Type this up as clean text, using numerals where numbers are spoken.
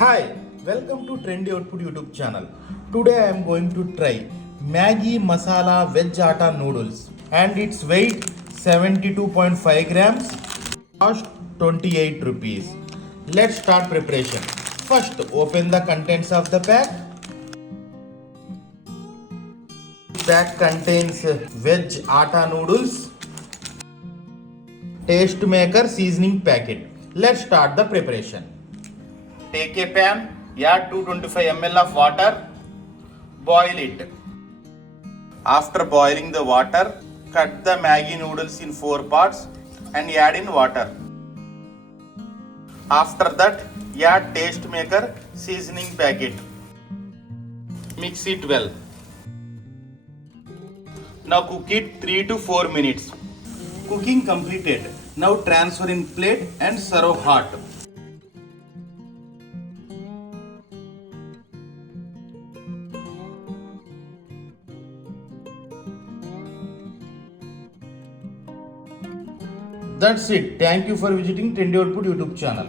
Hi, welcome to Trendy Output YouTube channel. Today I am going to try Maggi Masala Veg Atta Noodles and its weight 72.5 grams, cost 28 rupees. Let's start preparation. First, open the contents of the pack. Pack contains Veg Atta Noodles, taste maker seasoning packet. Let's start the preparation. Take a pan, add 225 ml of water, boil it. After boiling the water, cut the Maggi noodles in 4 parts and add in water. After that, add taste maker seasoning packet. Mix it well. Now cook it 3 to 4 minutes. Cooking completed. Now transfer in plate and serve hot. That's it. Thank you for visiting Trendy Output YouTube channel.